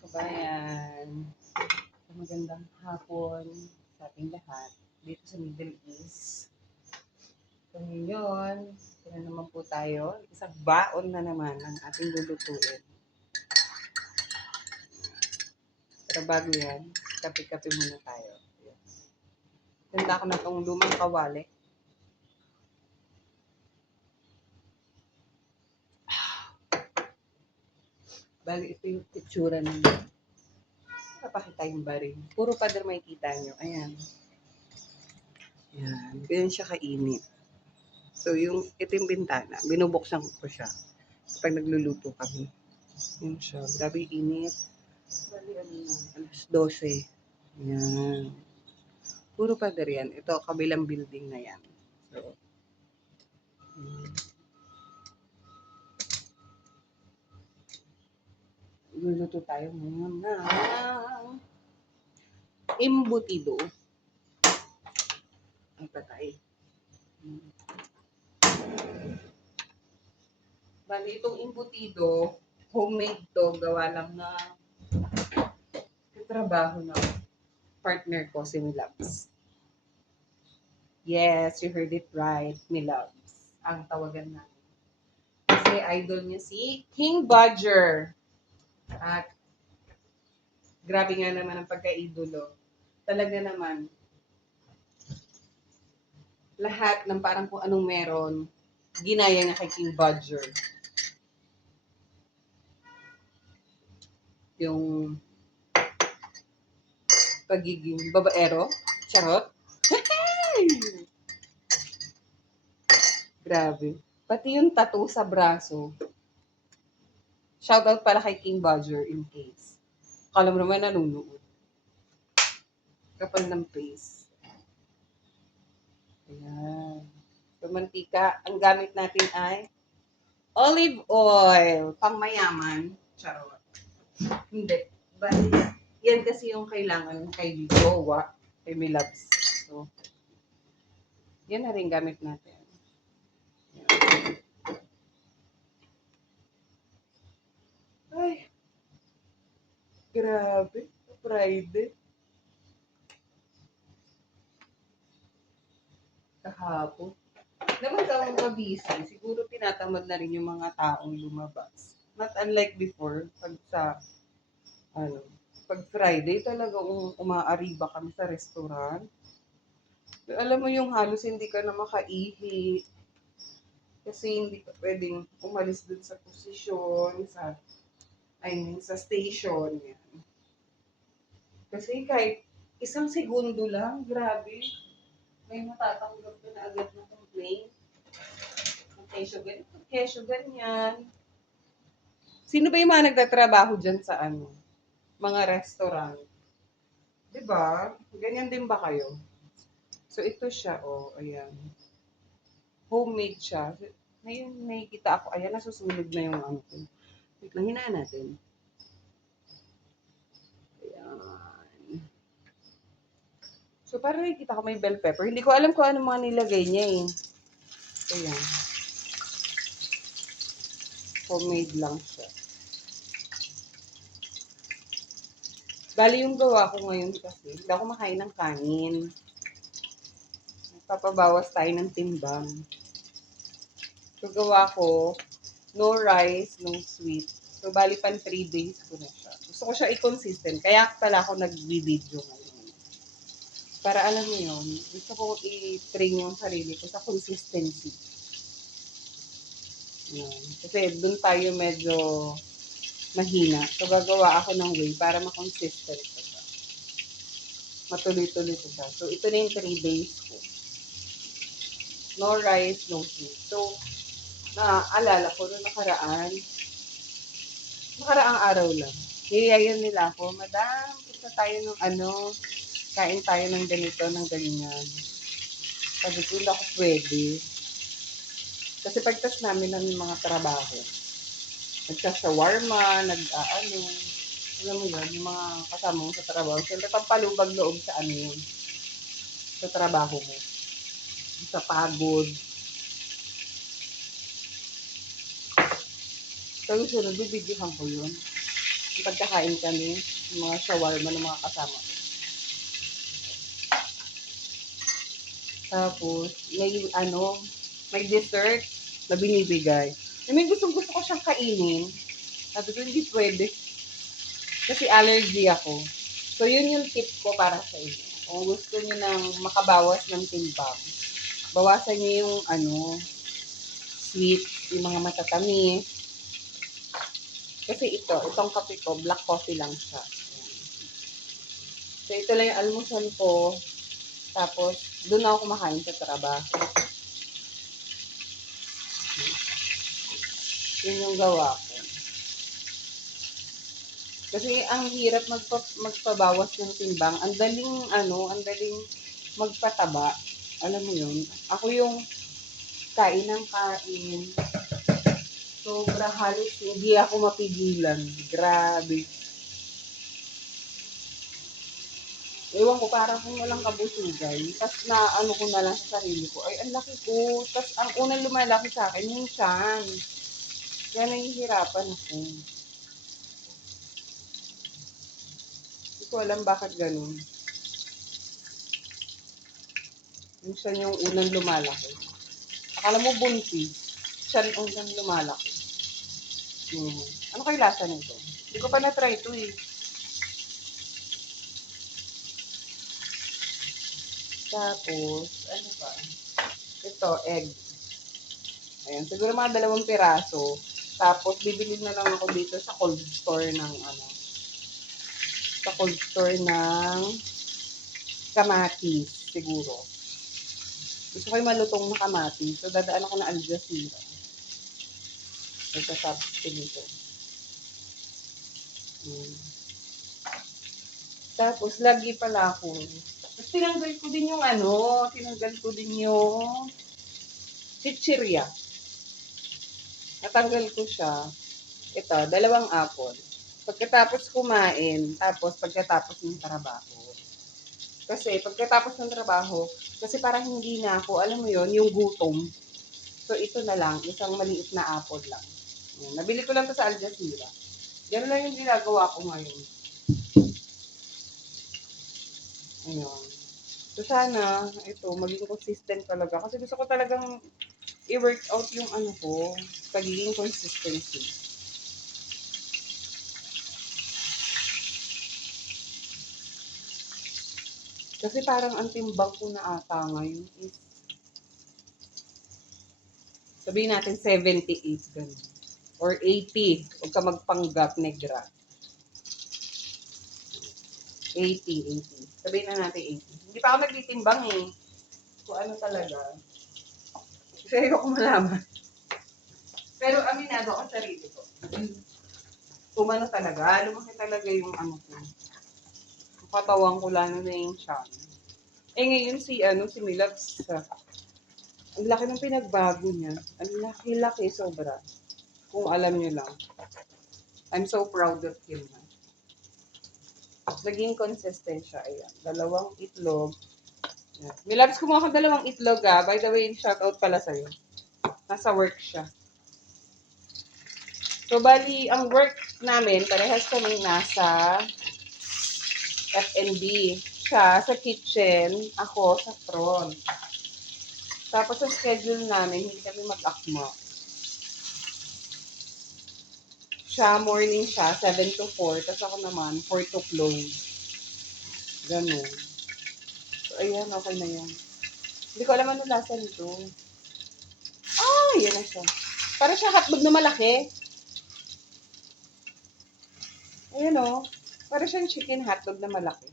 kabayan. Magandang hapon sa ating lahat dito sa Middle East. So ngayon, na naman po tayo. Isang baon na naman ang ating lulutuin. Pero bago yan, kape-kape muna tayo. Ganda ko na itong lumang kawali. Bali, ito yung itsura ng napakita yung barin. Puro pader makikita nyo. Ayan. Ayan. Ganyan siya kainit. So, ito yung bintana. Binubuksan ko siya pag nagluluto kami. Yun siya. Grabe init. Bali, ano na, alas 12. Ayan. Puro pader yan. Ito, kabilang building na yan. So, luluto tayo ngayon na embutido. Ang patay. Bali, itong embutido, homemade to, gawa lang na trabaho ng partner ko, si Milabs. Yes, you heard it right, Milabs. Ang tawagan na. Kasi idol niya si King Badger. At grabe nga naman ang pagka-idolo. Talaga naman, lahat ng parang kung anong meron, ginaya niya kay King Badger. Yung pagiging babaero, charot. Grabe. Pati yung tattoo sa braso. Shoutout para kay King Badger in case. Kala mo naman nanunood. Kapal ng face. Ayan. So, mantika, ang gamit natin ay olive oil. Pang mayaman. Charot. Hindi. Bali, yan kasi yung kailangan kay Jowa, kay Milabs. So, yan na rin gamit natin. Ayan. Ay, grabe. Friday. Kahapon. Naman kami mabisi, siguro tinatamad na rin yung mga taong lumabas. Not unlike before, ano, pag Friday talaga umaariba kami sa restaurant. Alam mo yung halos hindi ka na makaihi. Kasi hindi ka pwedeng umalis dun sa posisyon, sa station. Yan. Kasi kahit isang segundo lang, grabe, may matatanggap ka na agad na complaint. Kesyo ganito, kesyo ganyan. Sino ba yung mga nagtatrabaho dyan sa mga restaurant? Diba? Ganyan din ba kayo? So, ito siya, ayan. Homemade siya. Ngayon, nakikita ako, ayan, nasusunog na yung ano ko. Wait lang, hinaan natin. Ayan. So, parang nakikita ko may bell pepper. Hindi ko alam kung ano mga nilagay niya eh. Ayan. Homemade lang siya. Bali yung gawa ko ngayon kasi, hindi ako makain ng kanin. Papabawas tayo ng timbang. So, gawa ko, no rice, no sweet. So, bali pan 3 days ko na siya. Gusto ko siya i-consistent. Kaya pala ako nag-video ngayon. Para alam mo yun, gusto ko i-train yung sarili ko sa consistency. Yun. Kasi doon tayo medyo mahina. So, gagawa ako ng way para makonsistent ko siya. Matuloy-tuloy ko siya. So, ito na yung 3 days ko. No rice, no sweet. So, naaalala ko noong nakaraang araw lang. Yayayan nila ako, Madam, punta tayo ng kain tayo ng ganito, ng ganyan. Sabi ko, hindi ako pwede. Kasi pagtas namin ng mga trabaho, nagsa-shawarma, alam mo yun, yung mga kasama mo sa trabaho. Siyempre, pampalubag loob sa yun, sa trabaho mo. Sa pagod. Kaya sunod, bibigyan ko yun. Pagkakain kami, yung mga shawarma ng mga kasama ko. Tapos, may dessert na binibigay. May gusto ko siyang kainin. Sabi ko, hindi pwede. Kasi allergy ako. So, yun yung tip ko para sa inyo. Kung gusto niyo nang makabawas ng timbang, bawasan niyo yung sweet, yung mga matatamis. Kasi itong kape ko, black coffee lang siya. So, ito lang yung almusal ko. Tapos, doon ako kumakain sa trabaho. Yun yung gawa ko. Kasi ang hirap magpabawas ng timbang. Ang daling magpataba. Alam mo yun? Ako yung kain ng kain. Sobra halos hindi ako mapigilan. Grabe. Ewan ko, parang kung walang kabusugan. Tapos ko na lang sa sarili ko. Ay, ang laki ko. Tapos ang unang lumalaki sa akin, yung tiyan. Kaya nahihirapan ako. Hindi ko alam bakit ganun. Yung tiyan yung unang lumalaki. Akala mo buntis. Tiyan unang lumalaki. Ano kayo lasa nito? Hindi ko pa na-try ito eh. Tapos, ano pa? Ito, egg. Ayan, siguro mga 2 piraso. Tapos, bibili na lang ako dito sa cold store ng kamatis, siguro. Gusto ko yung malutong na kamatis. So, dadaan ako ng Al Jazeera. Ito, tapos dito. Tapos, lagi pala ako. Tapos, tinanggal ko din yung chichirya. Natanggal ko siya. Ito, 2 apple. Pagkatapos kumain, tapos pagkatapos ng trabaho. Kasi pagkatapos ng trabaho, kasi parang hindi na ako, alam mo yon yung gutom. So ito na lang, isang maliit na apple lang. Yan. Nabili ko lang to sa Al Jazeera. Yan lang yung ginagawa ko ngayon. Ayun. So sana, maging consistent talaga. Kasi gusto ko talagang i-work out yung pagiging consistency. Kasi parang ang timbang ko na ata ngayon is, sabihin natin 78, ganun. Or 80. Huwag ka magpanggap, negra. 80. Sabihin na natin 80. Hindi pa ako nagtitimbang eh. Kung ano talaga. Kasi ayoko malaman. Pero aminado ako sa sarili ko. Umano talaga. Lumaki talaga yung ko. Katawan ko lalo na yung siya. Eh ngayon si Milabs, ang laki ng pinagbago niya. Ang laki-laki sobra. Kung alam niyo lang. I'm so proud of him. Naging consistent siya. Ayan. 2 itlog. Ayan. Milabs, kumuha ka 2 itlog ah. By the way, shoutout pala sa'yo. Nasa work siya. So, bali, ang work namin, parehas kaming nasa F&B. Siya sa kitchen, ako sa front. Tapos sa schedule namin, hindi kami mag-akma. Morning siya, 7 to 4. Tapos ako naman, 4 to close. Ganun. So, ayan, okay na yan. Hindi ko alam ano lasa nito. Yan na siya. Para siya hotdog na malaki. Ayan o. Para siyang chicken hotdog na malaki.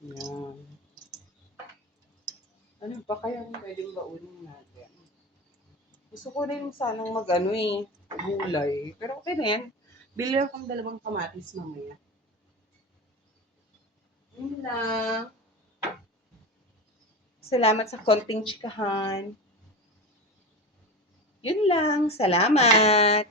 Yan. Ano pa kaya pwedeng baunin natin? Gusto ko rin sanang gulay. Pero okay na yan. Bili akong 2 kamatis mamaya. Yun lang. Salamat sa konting chikahan. Yun lang. Salamat.